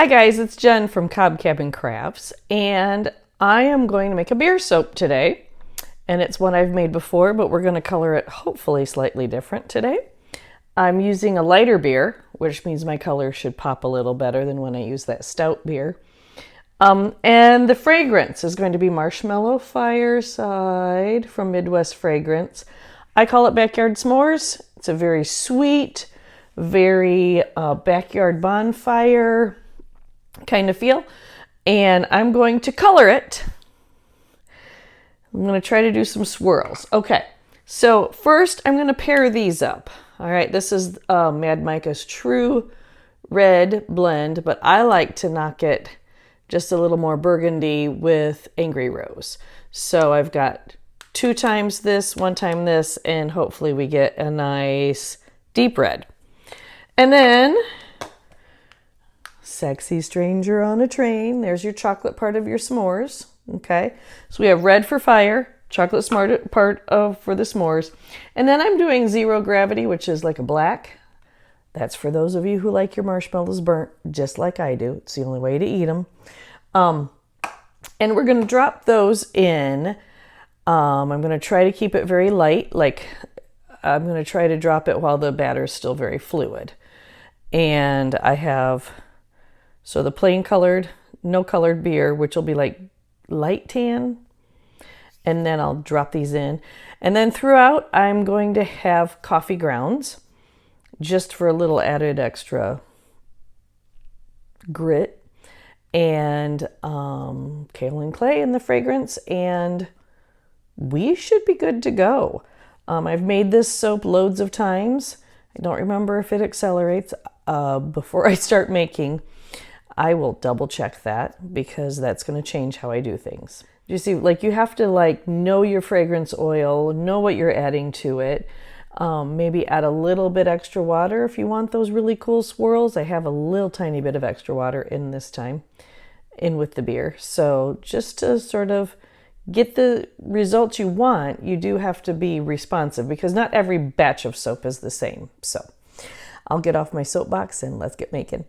Hi guys, it's Jen from Cobb Cabin Crafts, and I am going to make a beer soap today. And it's one I've made before, but we're going to color it hopefully slightly different today. I'm using a lighter beer, which means my color should pop a little better than when I use that stout beer. And the fragrance is going to be Marshmallow Fireside from Midwest Fragrance. I call it Backyard S'mores. It's a very sweet, very backyard bonfire kind of feel. And I'm going to color it. I'm going to try to do some swirls. Okay, so first I'm going to pair these up. All right, this is Mad Micah's True Red blend, but I like to knock it just a little more burgundy with Angry Rose. So I've got 2 times this, 1 time this, and hopefully we get a nice deep red. And then Sexy Stranger on a Train. There's your chocolate part of your s'mores. Okay, so we have red for fire, chocolate smart part for the s'mores. And then I'm doing Zero Gravity, which is like a black. That's for those of you who like your marshmallows burnt, just like I do. It's the only way to eat them. And we're going to drop those in. I'm going to try to keep it very light. Like I'm going to try to drop it while the batter is still very fluid. And I have, so the plain colored, no colored beer, which will be like light tan. And then I'll drop these in. And then throughout, I'm going to have coffee grounds just for a little added extra grit. And kaolin clay in the fragrance. And we should be good to go. I've made this soap loads of times. I don't remember if it accelerates before I start making. I will double check that because that's going to change how I do things. You see, like you have to like know your fragrance oil, know what you're adding to it. Maybe add a little bit extra water if you want those really cool swirls. I have a little tiny bit of extra water in this time, in with the beer. So just to sort of get the results you want, you do have to be responsive because not every batch of soap is the same. So I'll get off my soapbox and let's get making.